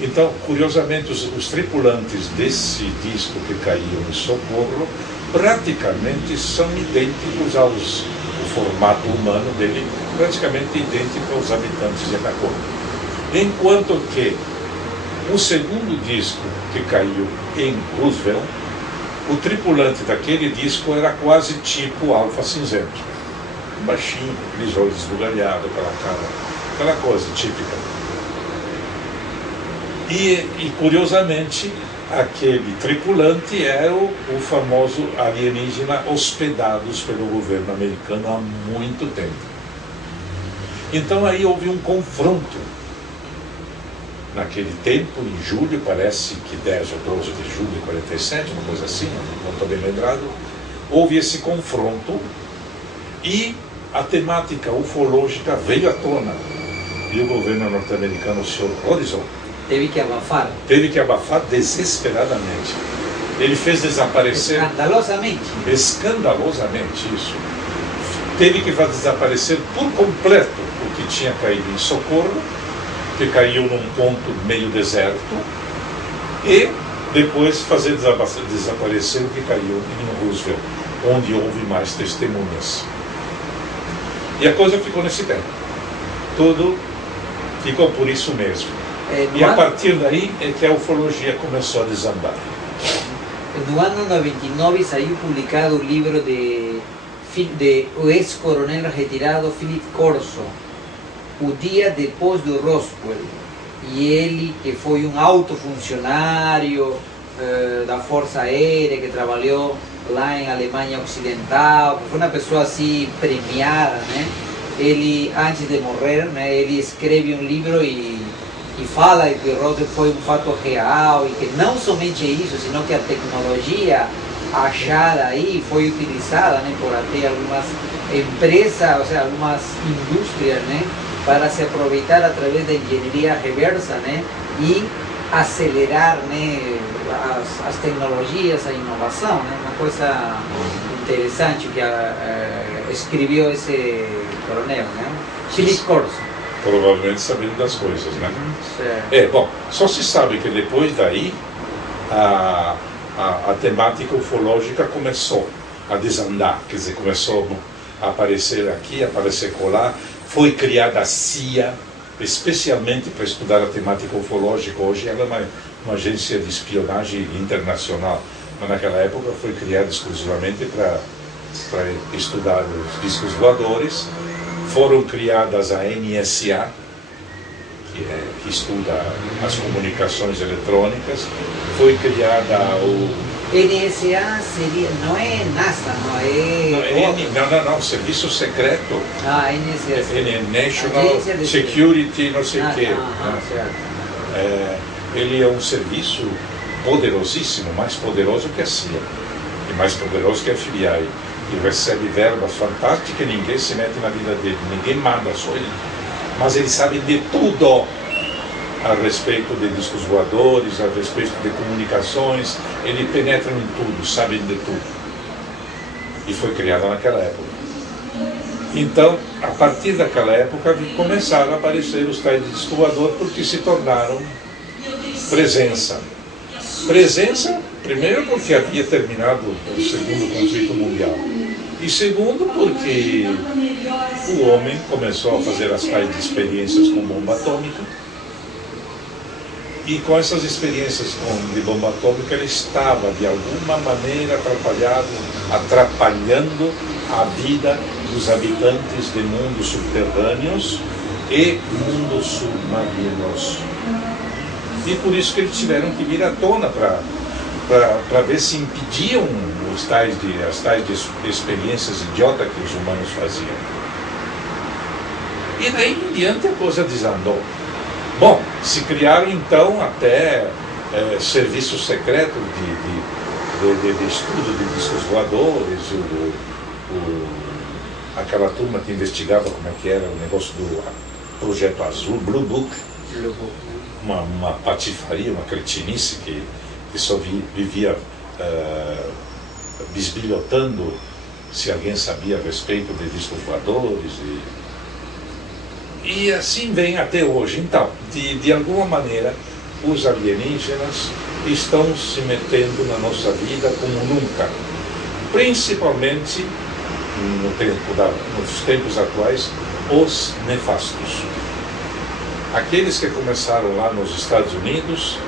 Então, curiosamente, os tripulantes desse disco que caiu em Socorro praticamente são idênticos o formato humano dele, praticamente idêntico aos habitantes de Atacama. Enquanto que o segundo disco que caiu em Roosevelt, o tripulante daquele disco era quase tipo Alfa Cinzento, baixinho, aqueles olhos esbugalhados, aquela cara, aquela coisa típica. E curiosamente, aquele tripulante era o famoso alienígena hospedados pelo governo americano há muito tempo. Então aí houve um confronto. Naquele tempo, em julho, parece que 10 ou 12 de julho de 47, uma coisa assim, não estou bem lembrado, houve esse confronto e a temática ufológica veio à tona. E o governo norte-americano se horrorizou. Teve que abafar. Teve que abafar desesperadamente. Ele fez desaparecer... Escandalosamente, isso. Teve que fazer desaparecer por completo o que tinha caído em Socorro, que caiu num ponto meio deserto, e depois fazer desaparecer o que caiu em Roosevelt, onde houve mais testemunhas. E a coisa ficou nesse pé. Tudo ficou por isso mesmo. E a partir daí é que a ufologia começou a desambar. No ano 99 saiu publicado o livro de o ex-coronel retirado Philip Corso, O Dia Depois do Roswell. E ele, que foi um alto funcionário da Força Aérea, que trabalhou lá em Alemanha Ocidental, foi uma pessoa assim premiada, né? Ele, antes de morrer, né, ele escreve um livro e fala que o Roswell foi um fato real e que não somente isso, senão que a tecnologia achada aí foi utilizada, né, por até algumas empresas, ou seja, algumas indústrias, né, para se aproveitar através da engenharia reversa, né, e acelerar, né, as tecnologias, a inovação, né, uma coisa interessante que escreveu esse coronel, né, Philip Corso. Provavelmente sabendo das coisas, né? Bom, só se sabe que depois daí a temática ufológica começou a desandar, quer dizer, começou a aparecer aqui, a aparecer colar. Foi criada a CIA, especialmente para estudar a temática ufológica. Hoje ela é uma agência de espionagem internacional, mas naquela época foi criada exclusivamente para estudar os discos voadores. Foram criadas a NSA, que estuda as comunicações eletrônicas. Foi criada o... NSA seria, não é NASA, não é... Não, Serviço Secreto. NSA. National Security, não sei o quê. Certo. Ele é um serviço poderosíssimo, mais poderoso que a CIA, e mais poderoso que a FBI. E recebe verbas fantásticas, ninguém se mete na vida dele, ninguém manda, só ele. Mas ele sabe de tudo a respeito de discos voadores, a respeito de comunicações, ele penetra em tudo, sabe de tudo. E foi criado naquela época. Então, a partir daquela época, começaram a aparecer os tais de disco voador, porque se tornaram presença. Presença, primeiro porque havia terminado o segundo conflito mundial. E segundo porque o homem começou a fazer as tais de experiências com bomba atômica. E com essas experiências de bomba atômica, ele estava, de alguma maneira, atrapalhando a vida dos habitantes de mundos subterrâneos e mundos submarinos. E por isso que eles tiveram que vir à tona para ver se impediam as tais de experiências idiotas que os humanos faziam. E daí em diante a coisa desandou. Bom, se criaram então até serviços secretos de estudo de discos voadores, aquela turma que investigava como é que era o negócio do Projeto Azul, Blue Book. Uma patifaria, uma cretinice que só vivia bisbilhotando se alguém sabia a respeito de discos voadores. E assim vem até hoje. Então, de alguma maneira, os alienígenas estão se metendo na nossa vida como nunca, principalmente nos tempos atuais, os nefastos. Aqueles que começaram lá nos Estados Unidos,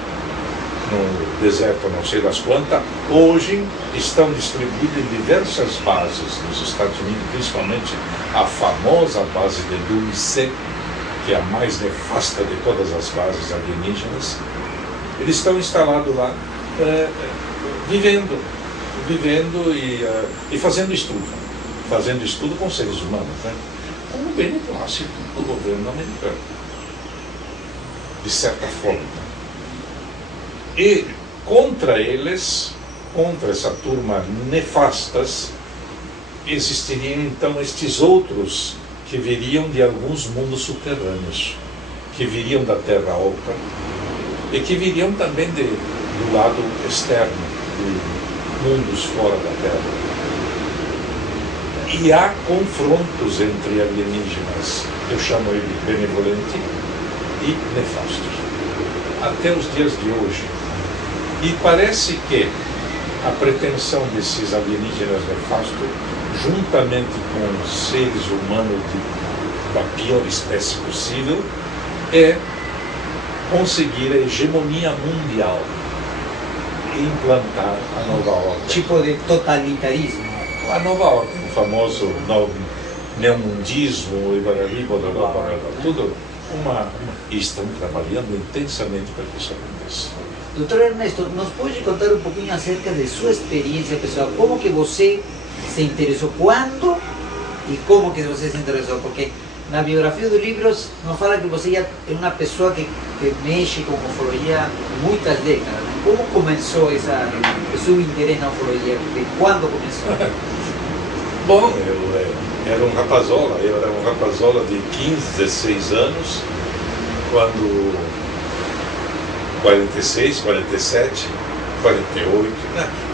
no deserto não sei das quantas, hoje estão distribuídos em diversas bases nos Estados Unidos, principalmente a famosa base de Dulce, que é a mais nefasta de todas as bases alienígenas. Eles estão instalados lá, vivendo e fazendo estudo com seres humanos, né? Como bem clássico do governo americano, de certa forma. E contra eles, contra essa turma nefastas, existiriam então estes outros que viriam de alguns mundos subterrâneos, que viriam da Terra Oca e que viriam também do lado externo, de mundos fora da Terra. E há confrontos entre alienígenas, eu chamo ele benevolente e nefastos, até os dias de hoje. E parece que a pretensão desses alienígenas nefastos, juntamente com seres humanos da pior espécie possível, é conseguir a hegemonia mundial e implantar a nova ordem. Tipo de totalitarismo. A nova ordem, o famoso neomundismo, tudo e estão trabalhando intensamente para que isso aconteça. Doutor Ernesto, nos pode contar um pouquinho acerca de sua experiência pessoal? Como que você se interessou? Quando e como que você se interessou? Porque na biografia dos livros nos fala que você já é uma pessoa que mexe com ufologia há muitas décadas, né? Como começou o seu interesse na ufologia? Quando começou? Bom, eu era um rapazola de 15, 16 anos, quando 46, 47, 48,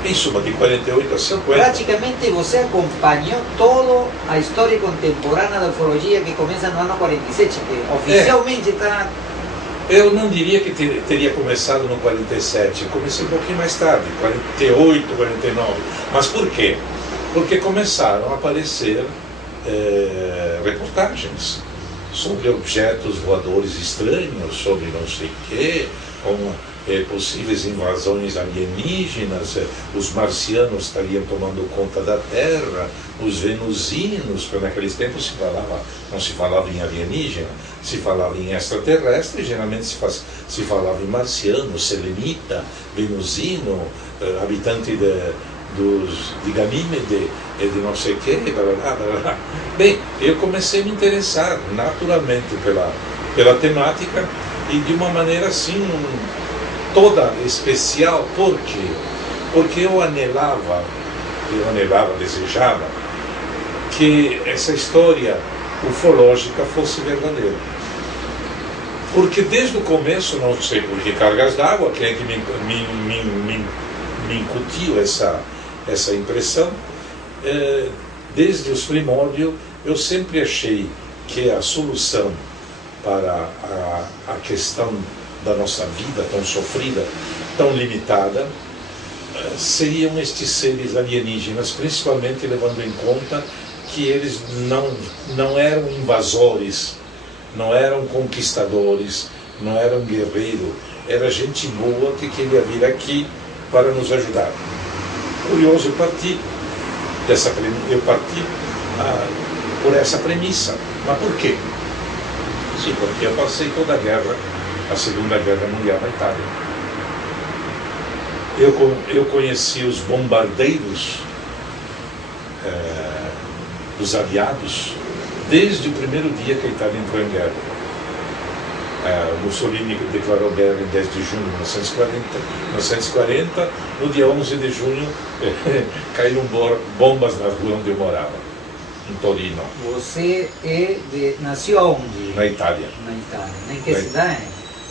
em suma, de 48 a 50. Praticamente você acompanhou toda a história contemporânea da ufologia que começa no ano 47, que oficialmente está... Eu não diria que teria começado no 47, eu comecei um pouquinho mais tarde, 48, 49. Mas por quê? Porque começaram a aparecer reportagens sobre objetos voadores estranhos, sobre não sei o quê, com possíveis invasões alienígenas, os marcianos estariam tomando conta da Terra, os venusinos, porque naqueles tempos não se falava em alienígena, se falava em extraterrestre, geralmente se falava em marciano, selenita, venusino, habitante de Ganímede, de não sei o quê, blá, blá, blá, blá. Bem, eu comecei a me interessar naturalmente pela temática e de uma maneira assim, toda especial. Por quê? Porque eu desejava que essa história ufológica fosse verdadeira. Porque desde o começo, não sei por que cargas d'água, quem é que me incutiu essa impressão, desde os primórdios, eu sempre achei que a solução para a questão da nossa vida tão sofrida, tão limitada, seriam estes seres alienígenas, principalmente levando em conta que eles não eram invasores, não eram conquistadores, não eram guerreiros, era gente boa que queria vir aqui para nos ajudar. Curioso, eu parti por essa premissa. Mas por quê? Sim, porque eu passei toda a Segunda Guerra Mundial na Itália. Eu conheci os bombardeiros dos aliados desde o primeiro dia que a Itália entrou em guerra. Mussolini declarou guerra em 10 de junho de 1940, no dia 11 de junho caíram bombas na rua onde eu morava, em Torino. Você nasceu onde? Na Itália. Na Itália. Em que cidade?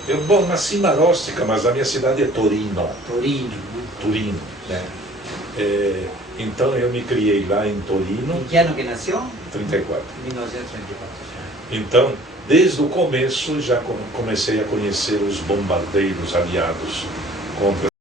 Eu nasci em Marostica, mas a minha cidade é Torino. Torino, né? Torino, né? Então eu me criei lá em Torino. Em que ano que nasceu? 34. 1934. Então, Desde o começo já comecei a conhecer os bombardeiros aliados contra